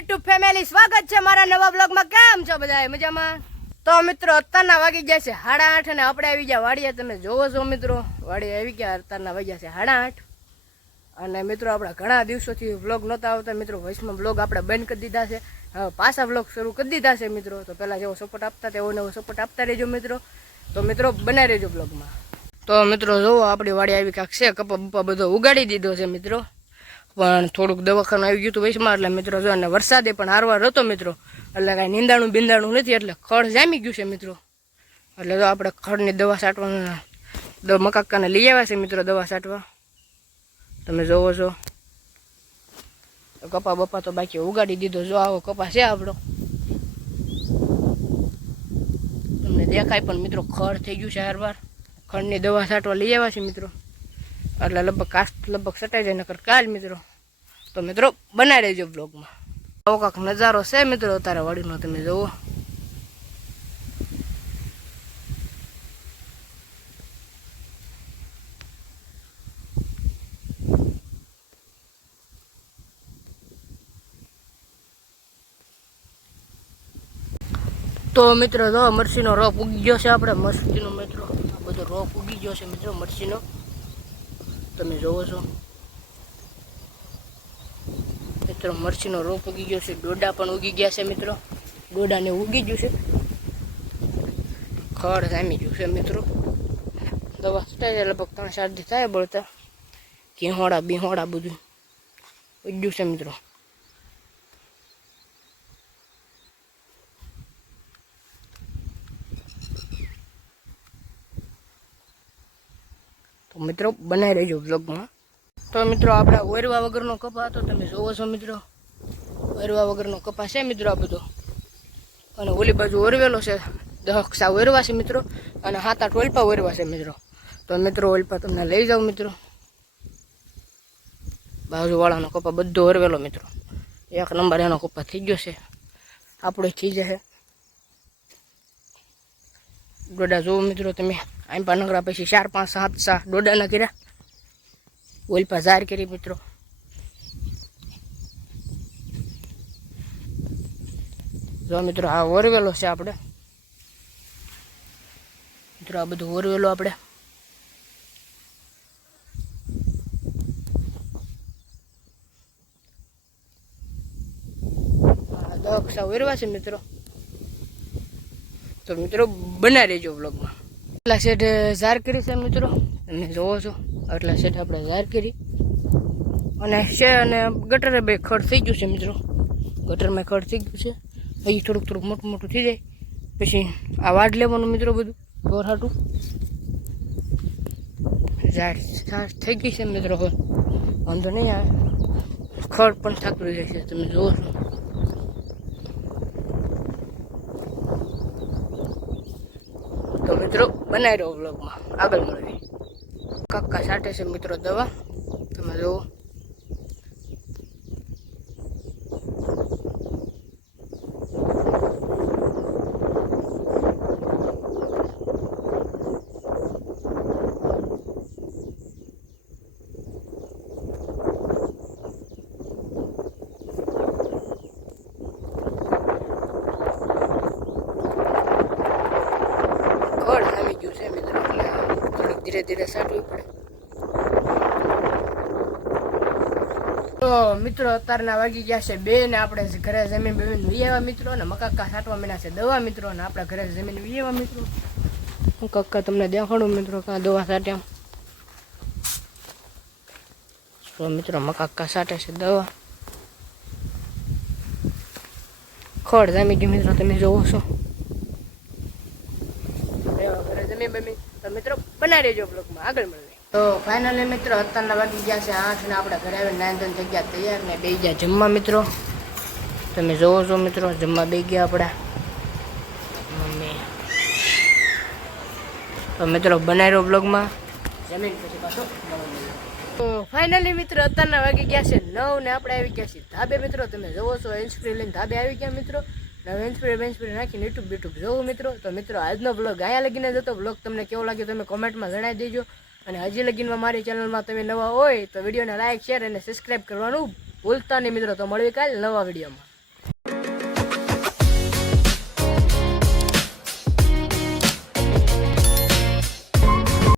YouTube family, સ્વાગત છે મારા નવા બ્લોગમાં। કેમ છો બધા? મજામાં? તો મિત્રો અત્યારના વાગી ગયા છે 8:30 અને આપણે આવી ગયા વાડીએ। તમે જોવો છો મિત્રો, વાડીએ આવી ગયા। અત્યારના વાગ્યા છે 8:30 અને મિત્રો આપણે ઘણા દિવસોથી વ્લોગ નહોતા આવતા મિત્રો। વોઇસમાં બ્લોગ આપણે બંધ કરી દીધા છે, હવે પાછા વ્લોગ શરૂ કરી દીધા છે મિત્રો। તો પહેલાં જેવો સપોર્ટ આપતા તેવો નવો સપોર્ટ આપતા રહેજો મિત્રો। તો મિત્રો બનાવી રહેજો બ્લોગમાં। તો મિત્રો જોવો આપણી વાડી આવી કાંક છે, કપા બપા બધો ઉગાડી દીધો છે મિત્રો, પણ થોડુંક દવાખાનું આવી ગયું હતું વૈશમાં, એટલે મિત્રો જો અને વરસાદે પણ હારવાર હતો મિત્રો, એટલે કાંઈ નીંદાણું બિંદાણું નથી, એટલે ખડ જામી ગયું છે મિત્રો। એટલે જો આપણે ખડની દવા છાંટવાના મકાકાને લઈ આવ્યા છે મિત્રો દવા છાંટવા। તમે જોવો છો કપા બપા તો બાકી ઉગાડી દીધો। જો આવો કપા છે આપણો, તમને દેખાય પણ મિત્રો ખડ થઈ ગયું છે હારવાર। ખડની દવા છાંટવા લઈ આવ્યા છે મિત્રો, એટલે લગભગ કાસ્ટ લગભગ સટાઈ જાય નકર કાલ મિત્રો। તો મિત્રો બનાવી રહેજો બ્લોગમાં। આવો કાંક નજારો છે મિત્રો અત્યારે વાડીનો, તમે જુઓ। તો મિત્રો જો મરચીનો રોપ ઉગી ગયો છે આપણે મસ્તીનો મિત્રો, આ બધો રોપ ઉગી ગયો છે મિત્રો મરચીનો, તમે જોવો છો મિત્રો। મરચીનો રોપ ઉગી ગયો છે, ડોડા પણ ઉગી ગયા છે મિત્રો, ડોડાને ઉગી ગયું છે, ખડ જામી ગયું છે મિત્રો। દવા છટાઈ લગભગ 3-4 દી થાય બળતા, ઘીહોડા બીહોડા બધું ઉગ્યું છે મિત્રો। તો મિત્રો બનાવી રહેજો બ્લોગમાં। તો મિત્રો આપણે ઓરવા વગરનો કપા હતો, તમે જોવો છો મિત્રો, ઓરવા વગરનો કપા છે મિત્રો આ બધો, અને ઓલી બાજુ ઓરવેલો છે 10 સા ઓરવા છે મિત્રો, અને 7-8 ઓલપા ઓરવા છે મિત્રો। તો મિત્રો ઓલપા તમને લઈ જાઉં મિત્રો, બાજુવાળાનો કપા બધો ઓરવેલો મિત્રો, 1 નંબર એનો કપા થઈ ગયો છે, આપણો થઈ જશે। ડોડા જોવો મિત્રો તમે, આંપા નગરા પછી 4-5-7 સા ડોડાના કર્યા, ઓલપા ઝાર કરી મિત્રો। જો મિત્રો આ ઓરવેલો છે આપણે મિત્રો, આ બધું ઓરવેલો આપણે દક્ષા ઓરવા છે મિત્રો। તો મિત્રો બનાવી રહેજો બ્લોગમાં। એટલા સેટ ઝાર કરી છે મિત્રો, તમે જોવો છો એટલા સેટ આપણે ઝાર કરી, અને છે અને ગટરે બે ખડ થઈ ગયું છે મિત્રો, ગટરમાં ખડ થઈ ગયું છે, હજી થોડુંક મોટું મોટું થઈ જાય પછી આ વાડ લેવાનું મિત્રો, બધું ઢોર હાટું ઝાડ થઈ ગઈ છે મિત્રો, હવે વાંધો નહીં આવે, ખડ પણ થતું જાય છે, તમે જોવો છો। તો મિત્રો બનાવી રહ્યો બ્લોગમાં, આગળ મળવી। કાકા છાંટે છે મિત્રો દવા, તમે જુઓ। ધીરે ધીરે સાટવી પડે। તો મિત્રો અત્યારના વાગી ગયા છે 2 ને આપણે ઘરે જમીન બમીન વી આવ્યા મિત્રો, ને મકાકા છાંટવા મીના છે દવા મિત્રો, અને આપણા ઘરે જમીન વી આવ્યા મિત્રો। હું કાકા તમને દેખાડું મિત્રો કાં દવા છાંટ્યા। તો મિત્રો મકાકા છાંટે છે દવા, ખડ જામી ગયું મિત્રો, તમે જોવો છો। ઘરે જમીન બમીન તો મિત્રો બનાવી રહેજો બ્લોગમાં, આગળ મળીએ। તો ફાઇનલી મિત્રો અત્યારના વાગી ગયા છે 8 ને આપણે ઘરે આવીને નાંદન થઈ ગયા તૈયાર, ને બેસી ગયા જમવા મિત્રો, તમે જોવો છો મિત્રો જમવા બેસી ગયા આપણા મમ્મી। તો મિત્રો બનાવી રહ્યો બ્લોગમાં, જમીન પછી પાછો તો ફાઇનલી મિત્રો અત્યારના વાગી ગયા છે 9 ને આપણે આવી ગયા છીએ ધાબે મિત્રો, તમે જોવો છો હેન્ડસ્પ્રે લઈને ધાબે આવી ગયા મિત્રો। હેન્ડસ્પ્રે નાખીને યુટ્યુબ જોવો મિત્રો। તો મિત્રો આજનો બ્લોગ અહીંયા લગીને જતો, બ્લોગ તમને કેવો લાગ્યો તમે કોમેન્ટમાં જણાવી દેજો, અને હજી લગીનમાં મારી ચેનલમાં તમે નવા હોય તો વિડીયોને લાઈક શેર અને સબસ્ક્રાઈબ કરવાનું ભૂલતા નહીં મિત્રો। તો મળીએ કાલે નવા વિડીયોમાં।